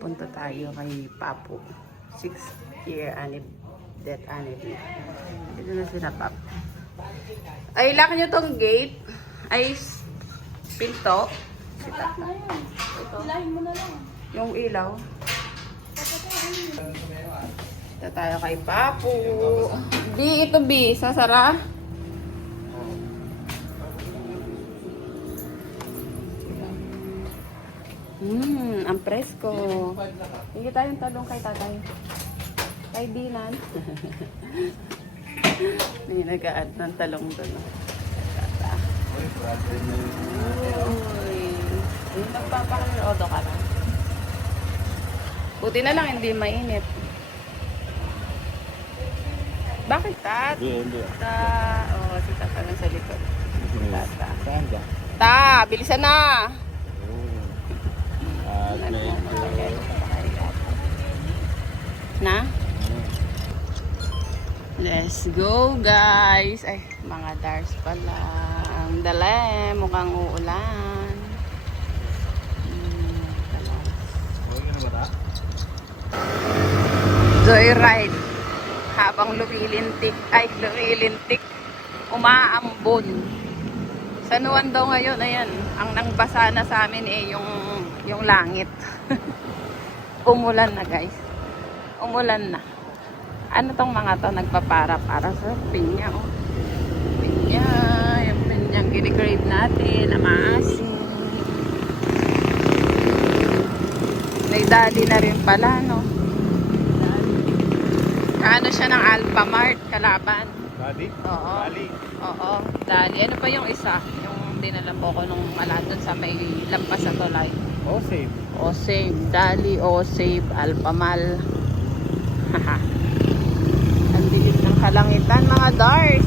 Punta tayo kay Papu. 6-year death anniversary. Dito na sila, Pap. Ay, lock nyo tong gate. Ay, pinto. Lock na yun. Hilahin mo na lang. Yung ilaw. Dito tayo kay Papu. Di, ito B. Sasara. Ang presko. Hindi tayong talong kay tatay. Kay Dinan. May nag-a-add ng talong doon. Tata. Uy. Nagpapakalodo ka na. Buti na lang hindi mainit. Bakit, Tat? Hindi. Oh, si Tata lang sa likod. Tata. Saan ba? Ta, bilisan na! Na? Let's go, guys! Ay, mga dars pala. Ang dali, mukhang uulan. Joyride. Habang lumilintik, umaambon. Sa Nuwan daw ngayon, ayan, ang nangbasa na sa amin yung langit. Umulan na, guys. Umulan na. Ano tong mga to nagpapara-para sa pinya, oh. Pinya, yung pinyang ginigrade natin na maasim. May dali na rin pala, no? Ano siya ng Alphamart, kalaban. Dali? Oo. Dali. Oo, dali. Ano pa yung isa? Yung dinala po ko nung malandon sa may lampas sa tulay. Save. Osave, Dali, Osave, Alpamal. Haha. Ang dilim ng kalangitan, mga Dars.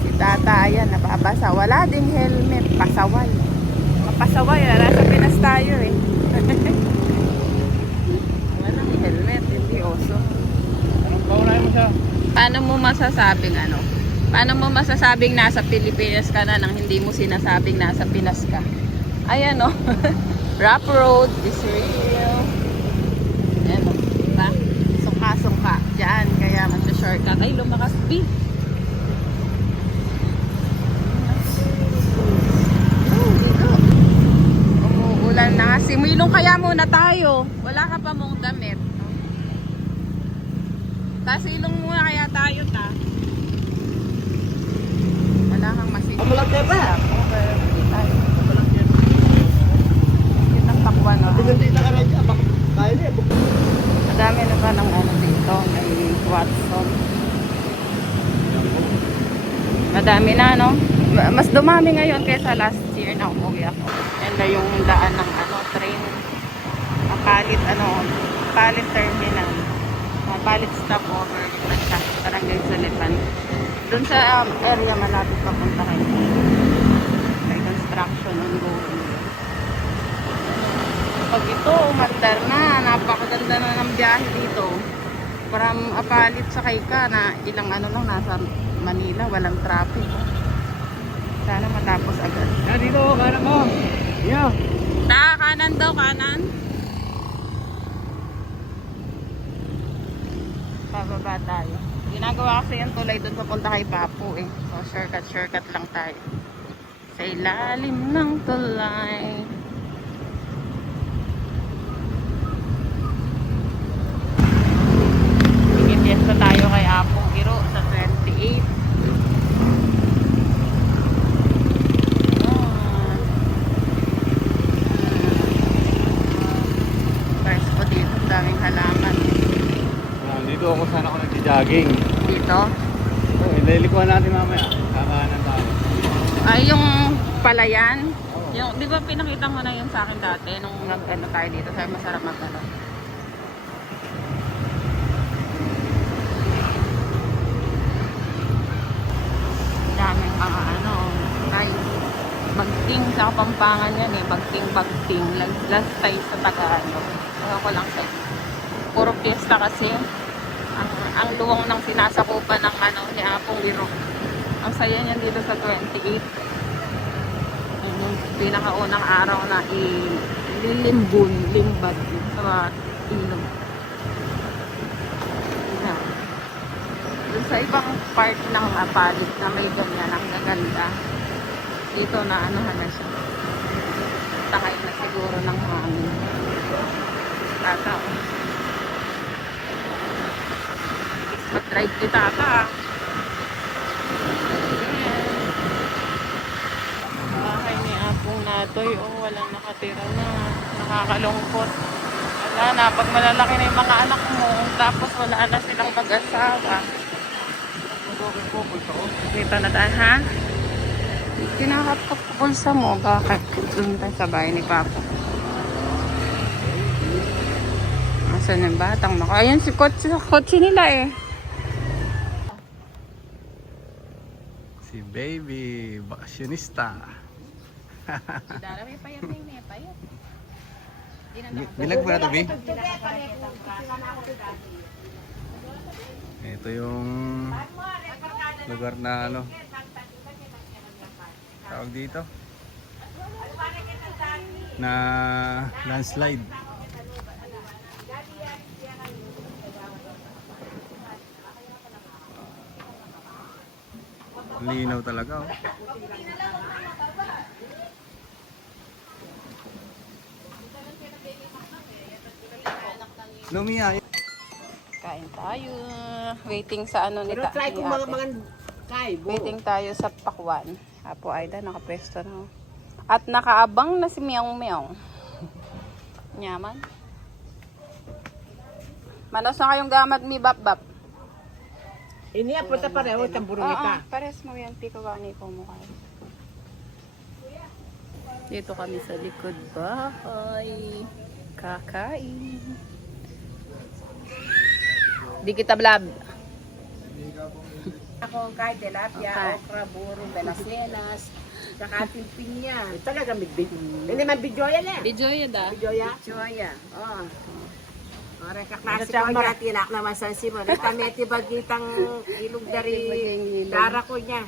Si Tata, ayan, nababasa. Wala ding helmet, pasaway. Pasaway, nasa Pinas tayo eh. Walang helmet, hindi oso. Anong kaunahin mo siya? Paano mo masasabing ano? Paano mo masasabing nasa Pilipinas ka na nang hindi mo sinasabing nasa Pinas ka? Ayan o. Rough road is real. Ayan o. Diba? Sungka-sungka. Diyan. Kaya mag-shortcut. Ay, lumakas B. Oh, dito. Umuulan na. Similong kaya muna tayo. Wala ka pa mong damit. Tasilong muna kaya tayo, ta. Wala kang masilong. Amalag ka ba? Okay, hindi tayo. Kitang pakwan, no? Hindi na ka rin dyan. Kaya niya. Madami na ba ng ano dito? May Watson. Madami na, no? Mas dumami ngayon kaysa last year na umuwi ako. Yan na yung daan ng ano, train. Palit, palit terminal. Palit stopover. Dito siya. Barangay Sulipan. Doon sa area malapit papunta kayo. May construction ongoing. Pag ito, umandar na. Napakaganda na ng biyahe dito. From Apalit sa Kayka na ilang ano lang nasa Manila. Walang traffic. Sana matapos agad. Dito, kanan mo. Yeah. Kanan daw, kanan. Bababa tayo. Ginagawa kasi yung tulay doon papunta kay Papu eh. So shortcut lang tayo. Sa ilalim ng tulay. Ikipiesta tayo kay Apong Iro sa 28. First po dito, daming halaman. Dito ako sana ako nagja-jogging. Dito. Ililikuhan natin mamaya. Kakanan tayo. Ay, yung palayan. Yung, di ba pinakita mo na yun sa akin dati nung nag-ano tayo dito. Sabi masarap mag-ano. Daming mga ano. Ay, bagting sa Kapampangan yan eh. Bagting. Last time sa Tagalog. Ayaw ko lang sa'yo. Puro fiesta kasi. Ang luwang ng sinasakupan ng ano, ni Apong Iro. Ang saya niyan dito sa 28. Yung pinakaunang araw na hindi Limbun, limbad. Sa mga ilog. Yan. Doon sa ibang part ng Apalit na may ganyan, ang gaganda. Dito na anuhan na siya. Takay na siguro ng hangin. Tata. Mag-drive ni Tata. Bahay ni Apong Natoy. Oh, walang nakatira na. Nakakalungkot. Wala na. Pag malalaki na yung mga anak mo, tapos wala na silang mag-asawa. Dito na tayo, ha? Kinakapkap ko pulsa mo. Bakit? Doon tayo sa bahay ni Papa. Asan yung batang maka? Ayun si kotse nila eh. Si baby, bakasyonista. Dara may payat na yung payat. Bilag mo na to, B? Ito yung lugar na ano. Tawag dito. Na landslide. Linaw talaga, oh. Lumia. Kain tayo. Waiting sa ano ni Pero try kung ate. mga kaibo. Waiting tayo sa pakwan. Apo Aida, nakapwesto na. At nakaabang na si Meong Meong. Nyaman. Manos na kayong gamat mi bap-bap. Ini punta pareho, tamburong ka. Pares mo yan. Tiko ka ni po mukha. Dito kami sa likod bahay. Kakain. Di kita blab. Ako kahit tilapia, Okay. okra, buro, belasnenas, saka pinya. Talaga may video. Hindi man video yan eh. Video yun da. Video ya? Joya. Oh. Ora ka klase ko niya tinak naman sa Simon. Kameti bagitang ilog dari dara ko niya.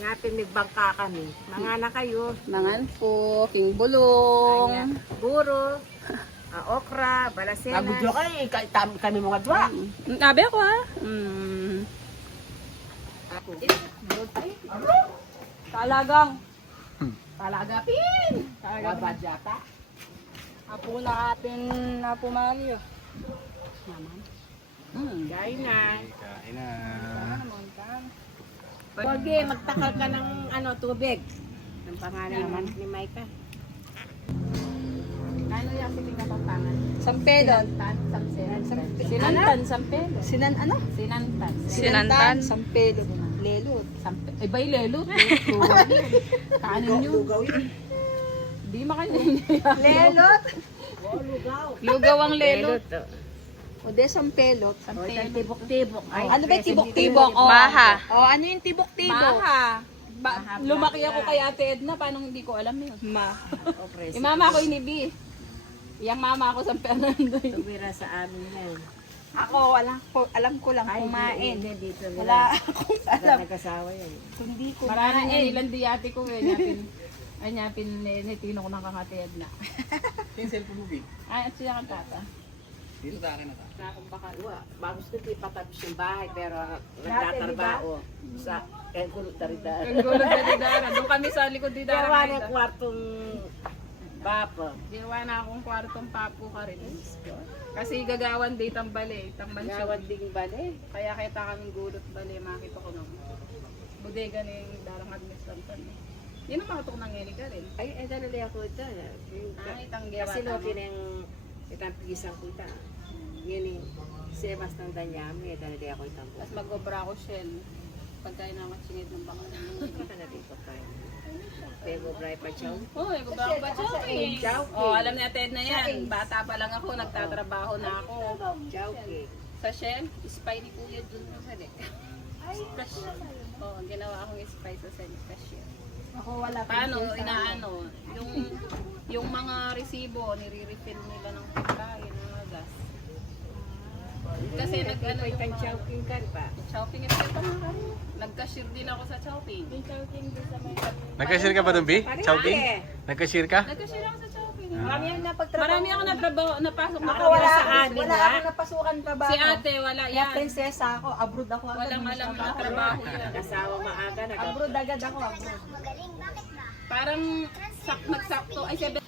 Ngapin may bangka kami. Mga na kayo. Mangan po, king bulong. Ayan. Buro, okra, balasena. Nabudyo ka, kami mga dwa. Nabi ako ha. Ako. Talagang. Talagapin. Talagapin. Apo nakapin na po Mario. Kain na. Kain na. Huwag magtakal ka ng tubig. Ang pangalan naman ni Maika. Ano yung piling na papangan? Sampedon. Sinantan, Sampedon. Sinantan. Sinantan. Sampedon. Lelot. Ay, bay lelot. Kanin yun. Lugaw yun. Di makanin. Lelot? Lugaw. Lugaw ang lelot. O de sampelot. O itang tibok-tibok. Ano ba yung tibok-tibok? Oh. Maha. Oh, ano yung tibok-tibok? Maha. Lumaki ako kay Ate Edna, paano hindi ko alam yun? O preso. Yung mama ko inibi. Yung mama ko sa Fernando. Tumira sa amin na yun. Ako, alam ko lang kumain. Hindi dito nila. Wala akong alam. Nag-asawa yan. Hindi ko Marami nilang diyati ko eh. Nyapin nitino ko ng kakati Edna. Yung cellphone mo, B? Ay, at siya kang tata. Dito sa akin na ta. Na akong baka, bagus ko di patapos yung bahay pero nagtatrabaho sa kulot daridara. Ang gulo na Dara. Doon kami sa likod ni Dara. Gawa na kwartong bapa. Ginawa na akong kwartong papo ka rin. Kasi gagawan di tambali. Tambansyon. Gawan ding bale. Kaya kita kaming gulot bali. Makita ko nung bodega ni Darang Administratan. Yan ang makatok ng ngeniga rin. Ay, dali ako ito. Ay, tanggiwa. Kasi no, itang pigisang kita. Yan yung sebas ng danyami. Dali ako itang po. Tapos mag-obra ko shell. Pagkain na matsingit ng baka. Baka na dito tayo. Pero bray pa chow. Oh, mag-obra ko ba? Chowking. Chowking. Oh, alam ni Ate na yan. Bata pa lang ako, nagtatrabaho na ako. Chow cake. Sa shell, spy ni Kuya dun sa nek. Fresh. Oh, ginawa akong spy sa cashier. Ako wala pa. Paano, inaano, yung mga resibo, nire-refill nila ng pagkain, mga gas. Kasi nag-ano yung Itang mga chowking kan pa. shopping at ito mga kami. Nag-cashier din ako sa shopping. Yung choking doon sa may Nagka-share ka ba doon, B? Chowking? Nagka-share ka? Nag-cashier ako sa shopping. Marami yung napagtrabaho. Marami ako napasok na Ako wala, sa wala kanila. akong napasukan trabaho. Si ate, wala Kaya yan. prinsesa ako, abroad ako. agad. Walang alam na trabaho yan. Asawa maaga, Abroad agad ako, abroad. Parang nagsakto. Ay, 7.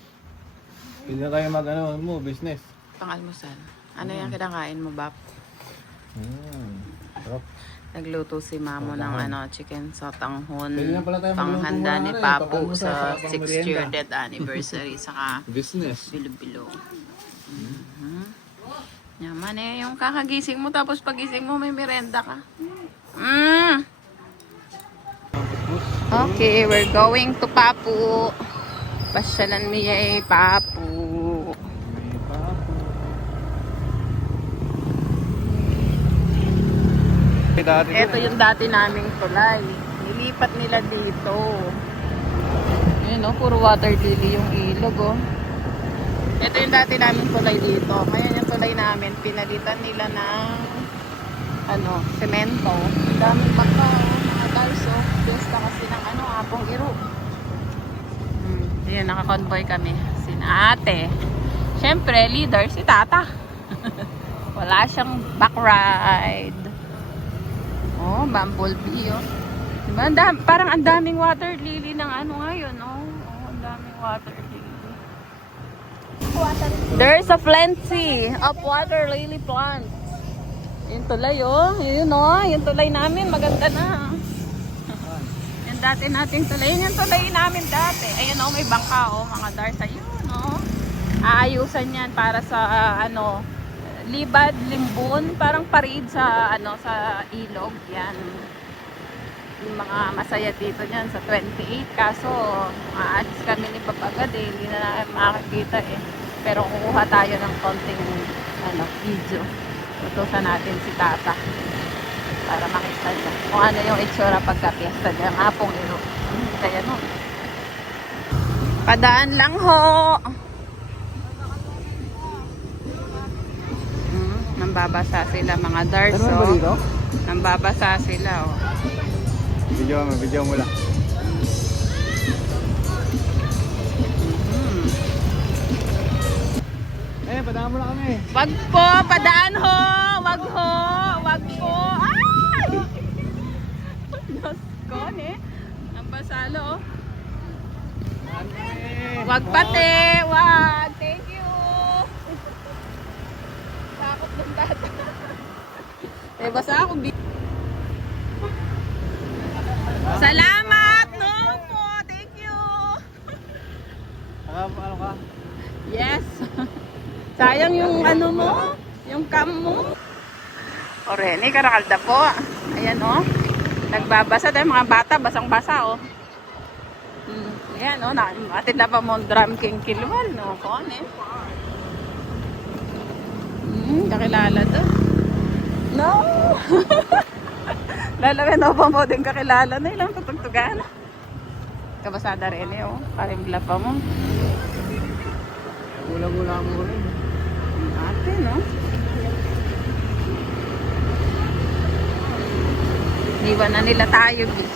Hindi na kayo mag-ano mo, business. Pang-almusal. Ano yung kinakain mo, Bap? Sarap. Nagluto si Mamo ng chicken sotanghon. Pwede na pala tayo magluto Panghanda muna ni ng Papu pang-almusal, sa sa 6th pang-merienda. year death anniversary. Saka Business. bilo-bilo. Yaman yung kakagising mo tapos pagising mo may merenda ka. Okay, we're going to Papu. Pasyalan mo Papu. May papo. Ito yung dati naming tulay. Nilipat nila dito. Ayun puro water lily yung ilog Ito yung dati naming tulay dito. Ngayon yung tulay namin, pinalitan nila ng semento. Ang daming baka mga darso. Pista kasi ng apong iro. Ayan, nakakonvoy kami. Sina ate. Siyempre, leader si tata. Wala siyang back ride. Bumblebee Diba? Parang ang daming water lily ng ngayon, ang daming water lily. There's a plenty of water lily plants. Yung tulay, yung tulay namin, maganda na. Yung dati nating tulay, yung tulay namin dati. Ayun, may bangka, mga dars. Ayun, aayusan yan para sa, libad, limbon, parang parid sa sa ilog yan. Yung mga masaya dito niyan sa 28 kaso aalis kami ni Papaga hindi na makakita pero kukuha tayo ng konting video. Tutusan natin si Tata para makita niya kung ano yung itsura pagka piyesta niya ng apong ilo. Kaya padaan lang ho. Nambabasa sila mga darso. Nambabasa sila Video mo lang. Padaan mo na kami. Wag po, padaan ho. Wag ho. Wag po. Ay! Diyos ko, Nambasalo, Wag pati. Wag. Thank you. Sakot ng data. Basa ako. Salamat! No po! Thank you! Ano ka? Yes! Sayang yung mo, yung cam mo. O Rene, karakalda po. Ayan nagbabasa tayo mga bata, basang-basa Ayan atin na pa mo drum king kilwal kakilala to. No! Lalawin pa mo din kakilala na ilang tutugtugan. Kabasada rin Karimla pa mo. Gula-gula mo rin. Ate, Iwan na nila tayo, bis.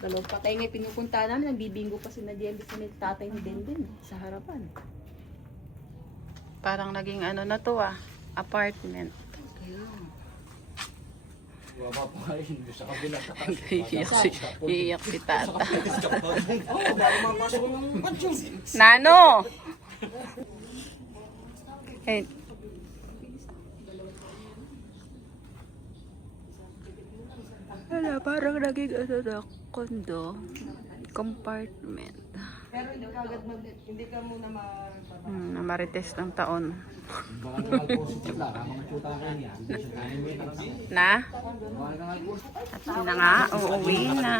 Dalawang patay nga pinupunta namin, nagbibingo pa si Nadia sa ni tatay ni Denden sa harapan. Parang naging na to apartment. Iiyak si Tata. Nano! Parang naging condo. Compartment. Pero hindi ka agad hindi ka muna Namarites ng taon. Baka nag-post sila, mga chuta ka niya. Na? At sina nga, uuwi na.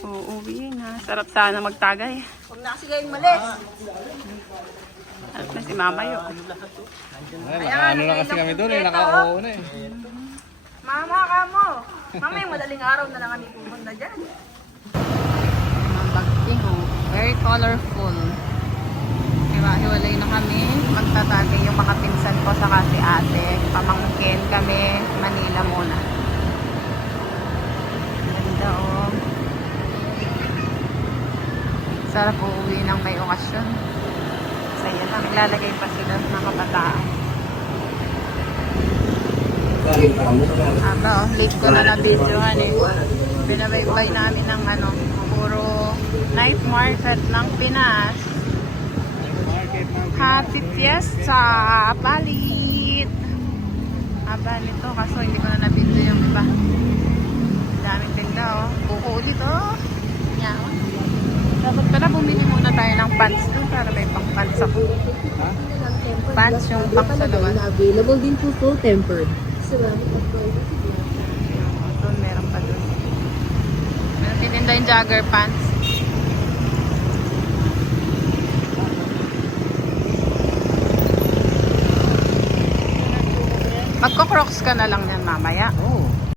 Uuwi na. Sarap sana magtagay. Huwag na kasi kayong malis. At na si Mama yun. Ano na kasi kami doon, naka-oo na Mama ka mo. Mama, yung madaling araw na lang kami pupunta dyan. Bagting very colorful. Hiwa-hiwalay na kami. Magtatagay yung mga pinsan ko sa si ate. Pamangkin kami. Manila muna. Ganda Sarap uuwi ng may okasyon. Saya na. Naglalagay pa sila ng kabataan. Aba, late ko na na-videohan eh. Binabaybay namin ng puro night market ng Pinas. Market ng Happy Fiesta! Palit! Aba nito, kaso hindi ko na na-video yung iba. Daming tinda oh. Buko ulit oh. Yan oh. Dapat pala bumili muna tayo ng pants doon para may pang pants ako. Ha? Pants yung pang sa labas. Available din po full tempered. Doon meron pa doon. Meron tininda yung jogger pants. Magko-crocs ka na lang yan mamaya. Oo.